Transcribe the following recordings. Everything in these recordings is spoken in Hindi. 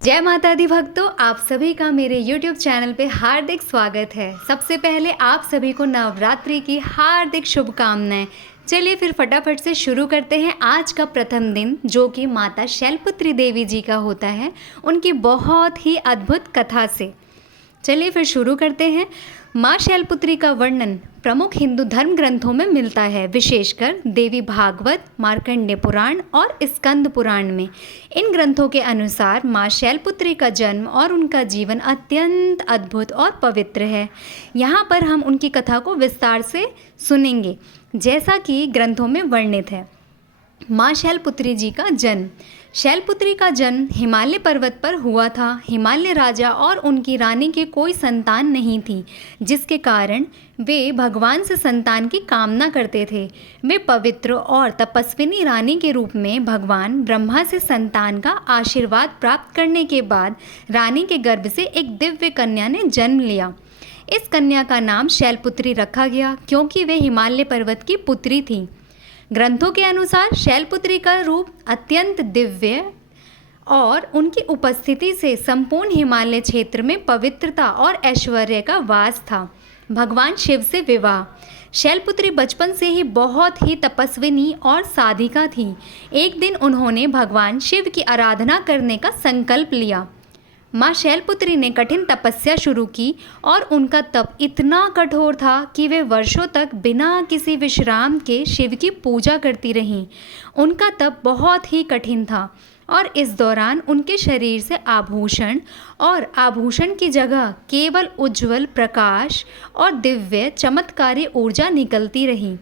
जय माता दी भक्तों, आप सभी का मेरे YouTube चैनल पे हार्दिक स्वागत है। सबसे पहले आप सभी को नवरात्रि की हार्दिक शुभकामनाएं। चलिए फिर फटाफट से शुरू करते हैं आज का प्रथम दिन, जो कि माता शैलपुत्री देवी जी का होता है, उनकी बहुत ही अद्भुत कथा से। चलिए फिर शुरू करते हैं। माँ शैलपुत्री का वर्णन प्रमुख हिंदू धर्म ग्रंथों में मिलता है, विशेषकर देवी भागवत, मार्कंडेय पुराण और स्कंद पुराण में। इन ग्रंथों के अनुसार माँ शैलपुत्री का जन्म और उनका जीवन अत्यंत अद्भुत और पवित्र है। यहाँ पर हम उनकी कथा को विस्तार से सुनेंगे, जैसा कि ग्रंथों में वर्णित है। माँ शैलपुत्री जी का जन्म। शैलपुत्री का जन्म हिमालय पर्वत पर हुआ था। हिमालय राजा और उनकी रानी के कोई संतान नहीं थी, जिसके कारण वे भगवान से संतान की कामना करते थे। वे पवित्र और तपस्विनी रानी के रूप में भगवान ब्रह्मा से संतान का आशीर्वाद प्राप्त करने के बाद रानी के गर्भ से एक दिव्य कन्या ने जन्म लिया। इस कन्या का नाम शैलपुत्री रखा गया, क्योंकि वे हिमालय पर्वत की पुत्री थी। ग्रंथों के अनुसार शैलपुत्री का रूप अत्यंत दिव्य और उनकी उपस्थिति से संपूर्ण हिमालय क्षेत्र में पवित्रता और ऐश्वर्य का वास था। भगवान शिव से विवाह। शैलपुत्री बचपन से ही बहुत ही तपस्विनी और साधिका थी। एक दिन उन्होंने भगवान शिव की आराधना करने का संकल्प लिया। माँ शैलपुत्री ने कठिन तपस्या शुरू की और उनका तप इतना कठोर था कि वे वर्षों तक बिना किसी विश्राम के शिव की पूजा करती रहीं। उनका तप बहुत ही कठिन था और इस दौरान उनके शरीर से आभूषण और आभूषण की जगह केवल उज्ज्वल प्रकाश और दिव्य चमत्कारी ऊर्जा निकलती रही।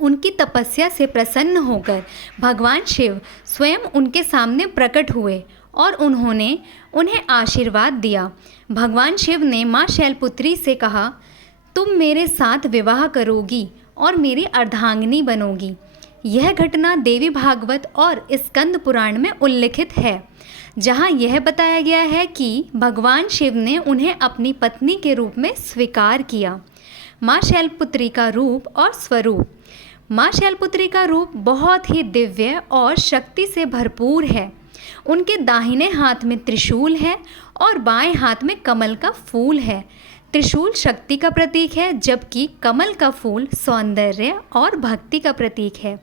उनकी तपस्या से प्रसन्न होकर भगवान शिव स्वयं उनके सामने प्रकट हुए और उन्होंने उन्हें आशीर्वाद दिया। भगवान शिव ने माँ शैलपुत्री से कहा, तुम मेरे साथ विवाह करोगी और मेरी अर्धांगिनी बनोगी। यह घटना देवी भागवत और स्कंद पुराण में उल्लिखित है, जहाँ यह बताया गया है कि भगवान शिव ने उन्हें अपनी पत्नी के रूप में स्वीकार किया। माँ शैलपुत्री का रूप और स्वरूप। माँ शैलपुत्री का रूप बहुत ही दिव्य और शक्ति से भरपूर है। उनके दाहिने हाथ में त्रिशूल है और बाएं हाथ में कमल का फूल है। त्रिशूल शक्ति का प्रतीक है, जबकि कमल का फूल सौंदर्य और भक्ति का प्रतीक है।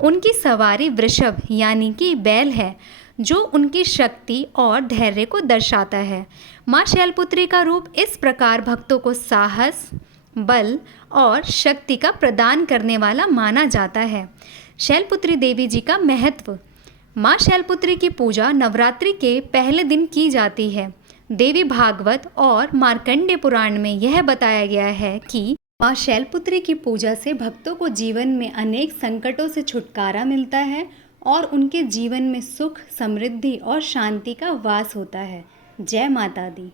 उनकी सवारी वृषभ यानी कि बैल है, जो उनकी शक्ति और धैर्य को दर्शाता है। माँ शैलपुत्री का रूप इस प्रकार भक्तों को साहस, बल और शक्ति का प्रदान करने वाला माना जाता है। शैलपुत्री देवी जी का महत्व। माँ शैलपुत्री की पूजा नवरात्रि के पहले दिन की जाती है। देवी भागवत और मार्कंडेय पुराण में यह बताया गया है कि माँ शैलपुत्री की पूजा से भक्तों को जीवन में अनेक संकटों से छुटकारा मिलता है और उनके जीवन में सुख, समृद्धि और शांति का वास होता है। जय माता दी।